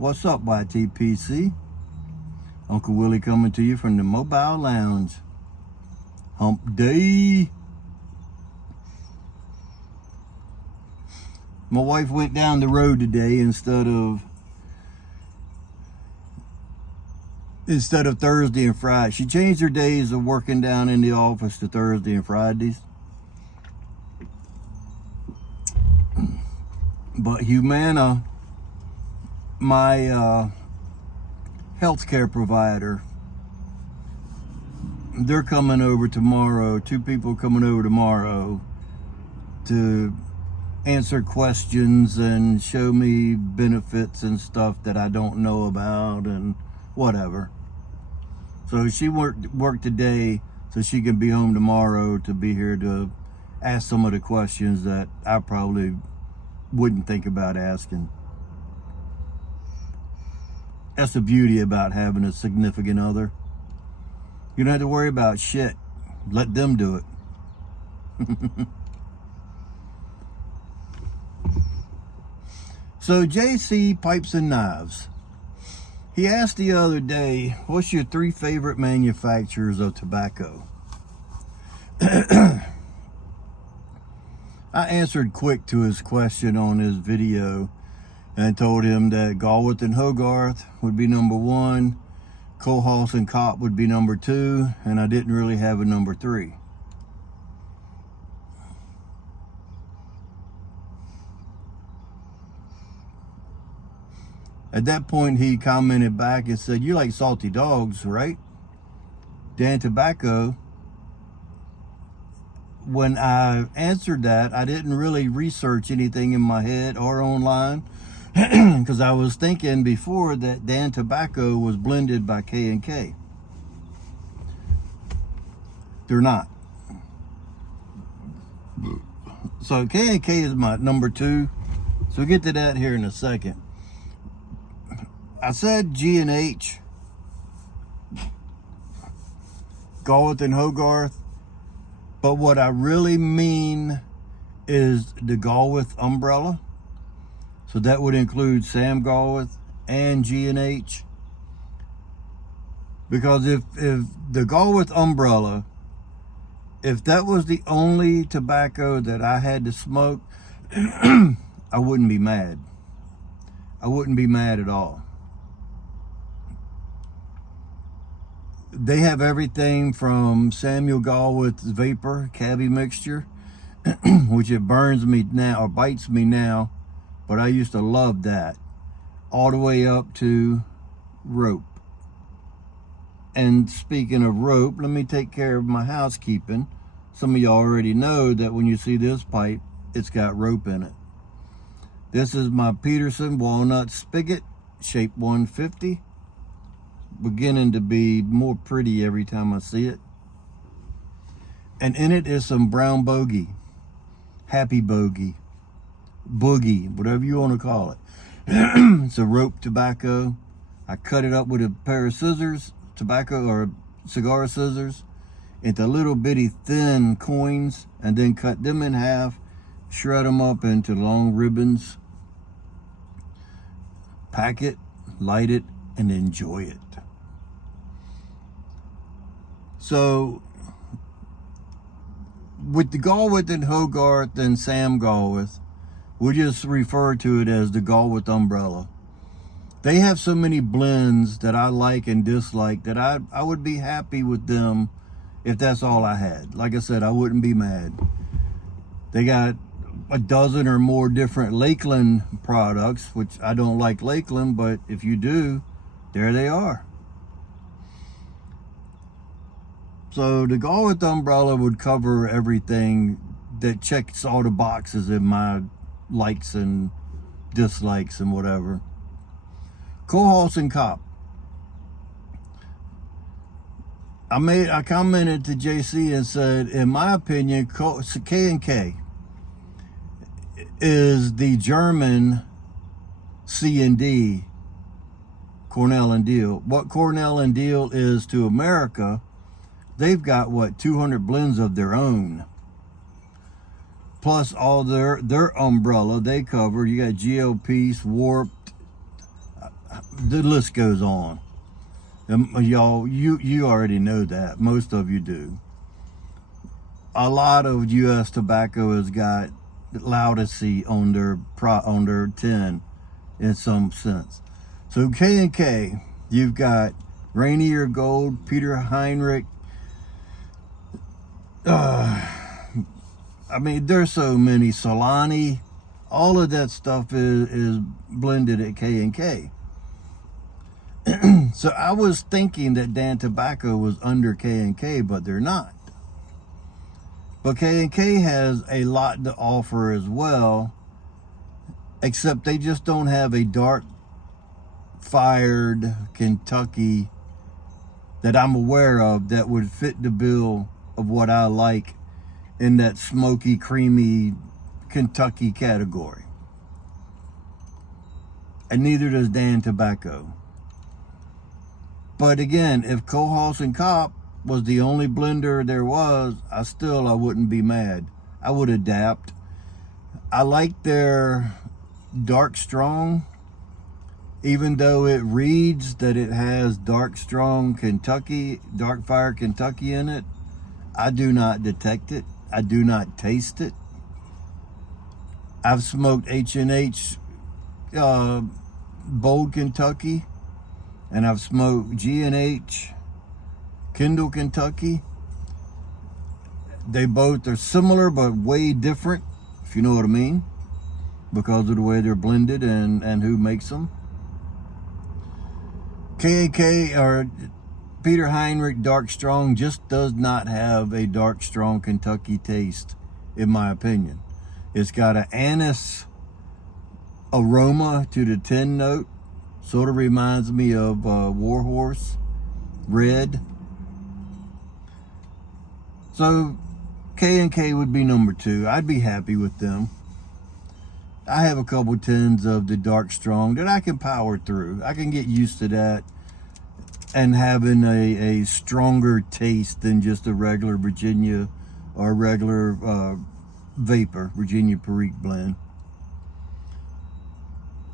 What's up, YTPC? Uncle Willie coming to you from the Mobile Lounge. Hump Day. My wife went down the road today instead of Thursday and Friday. She changed her days of working down in the office to Thursday and Fridays. But Humana, my healthcare provider, they're coming over tomorrow. 2 people coming over tomorrow to answer questions and show me benefits and stuff that I don't know about and whatever. So she worked today so she can be home tomorrow to be here to ask some of the questions that I probably wouldn't think about asking. That's the beauty about having a significant other. You don't have to worry about shit. Let them do it. So JC Pipes and Knives. He asked the other day, what's your 3 favorite manufacturers of tobacco? I answered quick to his question on his video and told him that Galworth and Hogarth would be number 1, Kohlhaas and Kopp would be number 2, and I didn't really have a number 3. At that point, he commented back and said, you like salty dogs, right? Dan Tobacco. When I answered that, I didn't really research anything in my head or online because I was thinking before that Dan Tobacco was blended by K&K. They're not. So K&K is my number 2. So we'll get to that here in a second. I said G&H, Galworth and Hogarth, but what I really mean is the Galworth umbrella. So that would include Sam Galworth and G&H. Because if the Galworth umbrella, if that was the only tobacco that I had to smoke, I wouldn't be mad. I wouldn't be mad at all. They have everything from Samuel Galworth's Vapor Cabbie mixture, which it burns me now or bites me now, but I used to love that, all the way up to rope. And speaking of rope, let me take care of my housekeeping. Some of y'all already know that when you see this pipe, it's got rope in it. This is my Peterson walnut spigot, shape 150. Beginning to be more pretty every time I see it. And in it is some brown Bogie, happy Bogie, Boogie, whatever you want to call it. It's a rope tobacco. I cut it up with a pair of scissors, tobacco or cigar scissors, into little bitty thin coins, and then cut them in half, shred them up into long ribbons, pack it, light it, and enjoy it. So, with the Galworth and Hogarth and Sam Galworth, we'll just refer to it as the Galworth umbrella. They have so many blends that I like and dislike that I would be happy with them if that's all I had. Like I said, I wouldn't be mad. They got a dozen or more different Lakeland products, which I don't like Lakeland, but if you do, there they are. So the Galworth umbrella would cover everything that checks all the boxes in my likes and dislikes and whatever. Kohlhaas and Kopp. I commented to JC and said, in my opinion, K&K is the German C&D, Cornell and Deal. What Cornell and Deal is to America, they've got, what, 200 blends of their own. Plus all their umbrella they cover. You got GLP, Warped, the list goes on. Y'all, you already know that. Most of you do. A lot of U.S. tobacco has got laudacy on their tin in some sense. So K&K, you've got Rainier Gold, Peter Heinrich. I mean, there's so many. Solani, all of that stuff is blended at K&K. So I was thinking that Dan Tobacco was under K&K, but they're not. But K&K has a lot to offer as well, except they just don't have a dark fired Kentucky that I'm aware of that would fit the bill of what I like in that smoky, creamy Kentucky category. And neither does Dan Tobacco. But again, if Cohouse and Cop was the only blender there was, I wouldn't be mad. I would adapt. I like their dark strong, even though it reads that it has dark strong Kentucky, dark fire Kentucky in it. I do not detect it. I do not taste it. I've smoked H&H Bold Kentucky, and I've smoked G&H Kendall Kentucky. They both are similar but way different, if you know what I mean, because of the way they're blended and who makes them. K&K or Peter Heinrich Dark Strong just does not have a dark strong Kentucky taste, in my opinion. It's got an anise aroma to the tin note. Sort of reminds me of Warhorse Red. So K&K would be number 2. I'd be happy with them. I have a couple tins of the Dark Strong that I can power through. I can get used to that and having a stronger taste than just a regular Virginia or regular Vapor, Virginia Perique blend.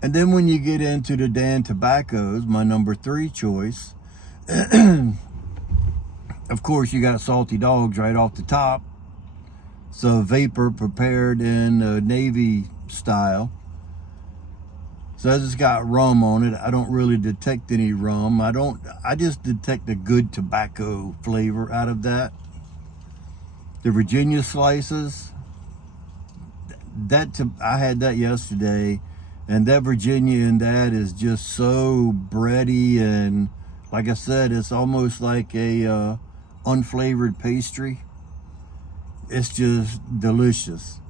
And then when you get into the Dan Tobaccos, my number 3 choice, of course, you got Salty Dogs right off the top. So Vapor prepared in Navy style. So it's got rum on it. I don't really detect any rum. I just detect a good tobacco flavor out of that. The Virginia slices, I had that yesterday, and that Virginia in that is just so bready, and like I said, it's almost like a unflavored pastry. It's just delicious.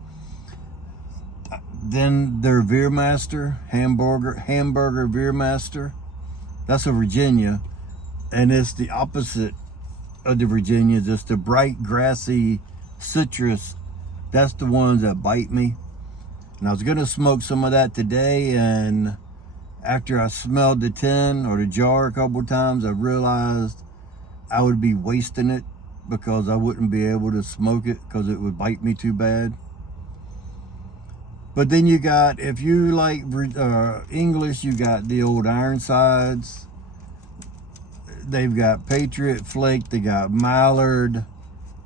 Then their Veermaster, hamburger Veermaster. That's a Virginia, and it's the opposite of the Virginia, just the bright, grassy citrus. That's the ones that bite me. And I was gonna smoke some of that today, and after I smelled the tin or the jar a couple times, I realized I would be wasting it because I wouldn't be able to smoke it because it would bite me too bad. But then you got, if you like English, you got the old Ironsides. They've got Patriot Flake. They got Mallard,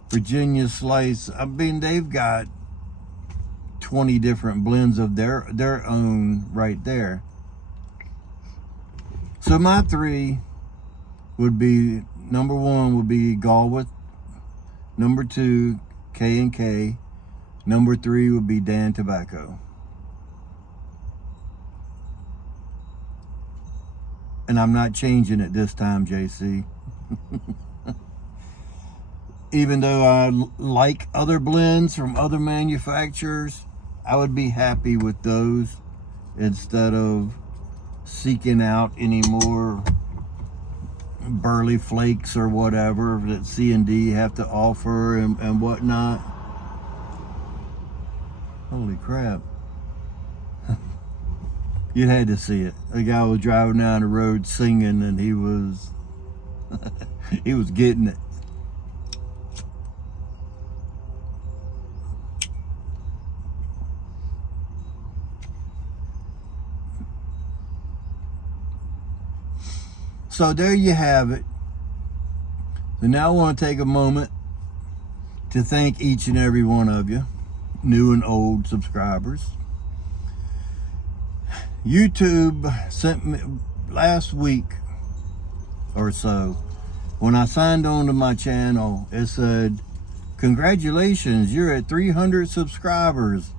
Virginia Slice. I mean, they've got 20 different blends of their own right there. So my 3 would be, number 1 would be Galwith. Number 2, K&K. Number 3 would be Dan Tobacco. And I'm not changing it this time, JC. Even though I like other blends from other manufacturers, I would be happy with those instead of seeking out any more Burley Flakes or whatever that C&D have to offer and whatnot. Holy crap. You had to see it. A guy was driving down the road singing, and he was he was getting it. So there you have it. So now I want to take a moment to thank each and every one of you, new and old subscribers. YouTube sent me last week or so, when I signed on to my channel, it said, congratulations, you're at 300 subscribers.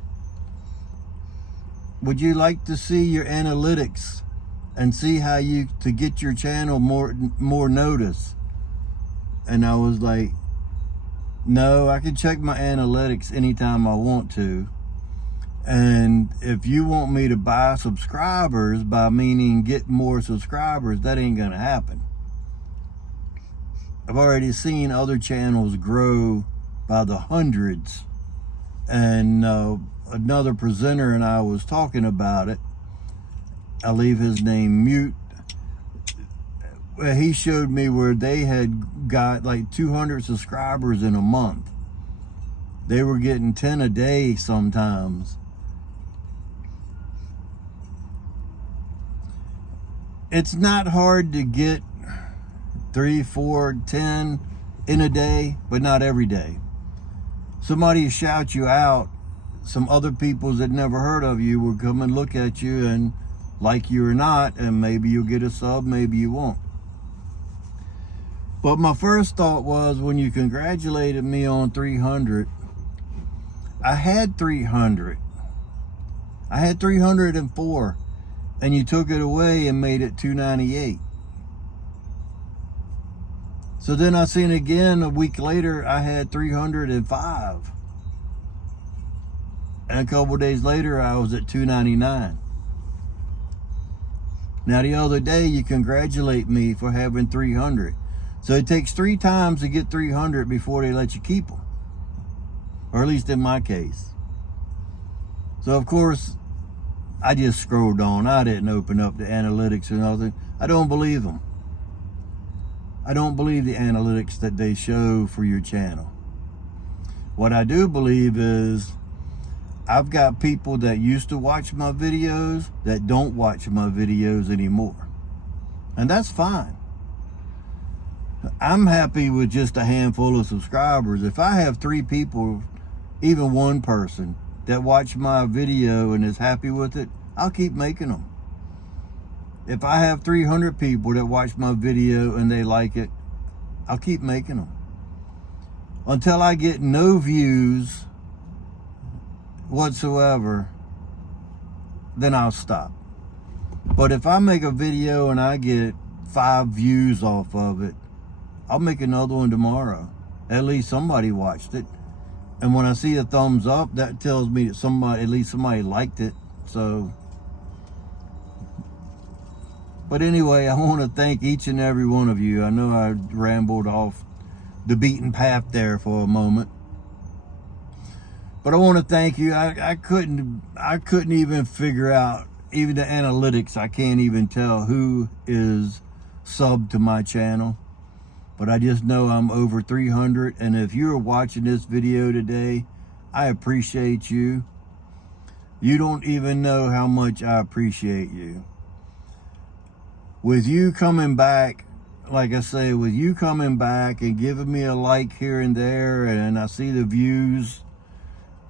Would you like to see your analytics and see how you to get your channel more notice? And I was like, no, I can check my analytics anytime I want to. And if you want me to buy subscribers, by meaning get more subscribers, that ain't gonna happen. I've already seen other channels grow by the hundreds. And another presenter and I was talking about it. I'll leave his name mute. He showed me where they had got like 200 subscribers in a month. They were getting 10 a day sometimes. It's not hard to get 3, 4, 10 in a day, but not every day. Somebody shout you out, some other people that never heard of you will come and look at you and like you or not, and maybe you'll get a sub, maybe you won't. But my first thought was, when you congratulated me on 300, I had 300. I had 304, and you took it away and made it 298. So then I seen again a week later, I had 305. And a couple days later, I was at 299. Now the other day, you congratulate me for having 300. So it takes 3 times to get 300 before they let you keep them. Or at least in my case. So of course, I just scrolled on. I didn't open up the analytics or nothing. I don't believe them. I don't believe the analytics that they show for your channel. What I do believe is, I've got people that used to watch my videos that don't watch my videos anymore. And that's fine. I'm happy with just a handful of subscribers. If I have 3 people, even 1 person, that watch my video and is happy with it, I'll keep making them. If I have 300 people that watch my video and they like it, I'll keep making them. Until I get no views whatsoever, then I'll stop. But if I make a video and I get 5 views off of it, I'll make another one tomorrow. At least somebody watched it. And when I see a thumbs up, that tells me that at least somebody liked it. So, but anyway, I want to thank each and every one of you. I know I rambled off the beaten path there for a moment. But I want to thank you. I couldn't even figure out, even the analytics, I can't even tell who is subbed to my channel. But I just know I'm over 300. And if you're watching this video today, I appreciate you. You don't even know how much I appreciate you. With you coming back, like I say, with you coming back and giving me a like here and there, and I see the views,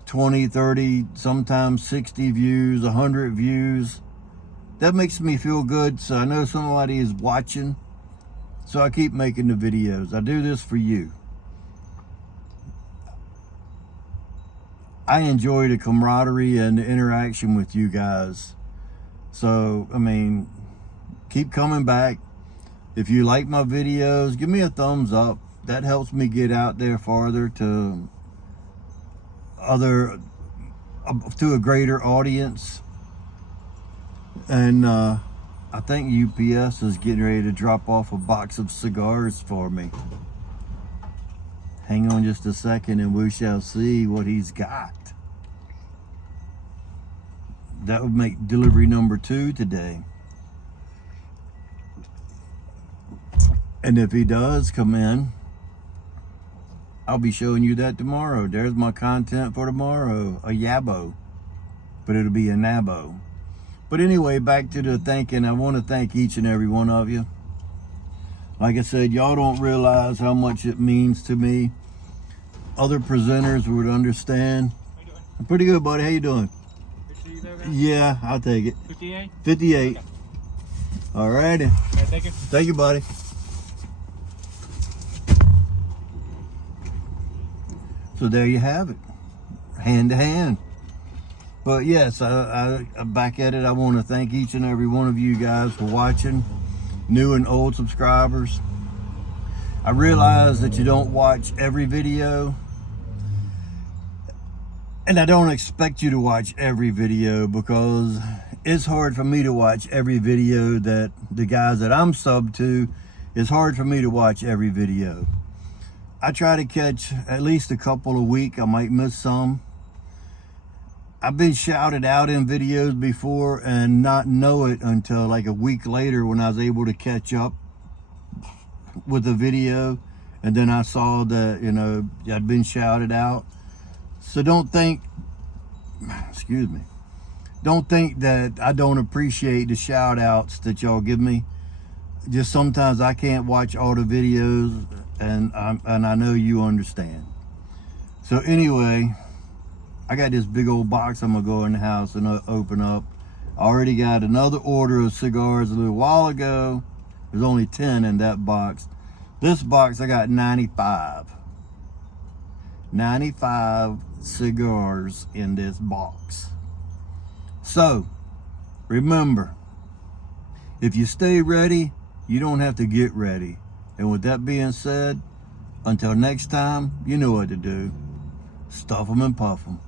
20, 30, sometimes 60 views, 100 views. That makes me feel good. So I know somebody is watching. So I keep making the videos. I do this for you. I enjoy the camaraderie and the interaction with you guys. So, I mean, keep coming back. If you like my videos, give me a thumbs up. That helps me get out there farther to a greater audience. And I think UPS is getting ready to drop off a box of cigars for me. Hang on just a second and we shall see what he's got. That would make delivery number 2 today. And if he does come in, I'll be showing you that tomorrow. There's my content for tomorrow, a yabo. But it'll be a nabo. But anyway, back to the thanking. I want to thank each and every one of you. Like I said, y'all don't realize how much it means to me. Other presenters would understand. How you doing? I'm pretty good, buddy. How you doing? You there, Yeah, I'll take it. 58? 58. Okay. All righty. All right, thank you. Thank you, buddy. So there you have it, hand to hand. But yes, I'm back at it. I want to thank each and every one of you guys for watching, new and old subscribers. I realize that you don't watch every video, and I don't expect you to watch every video, because it's hard for me to watch every video that the guys that I'm subbed to. It's hard for me to watch every video. I try to catch at least a couple a week. I might miss some. I've been shouted out in videos before and not know it until like a week later when I was able to catch up with the video, and then I saw that, you know, I'd been shouted out. So don't think, excuse me, don't think that I don't appreciate the shout outs that y'all give me. Just sometimes I can't watch all the videos, and I know you understand. So anyway, I got this big old box I'm gonna go in the house and open up. I already got another order of cigars a little while ago. There's only 10 in that box. This box I got 95 cigars in this box. So remember, if you stay ready, you don't have to get ready. And with that being said, until next time, you know what to do. Stuff them and puff them.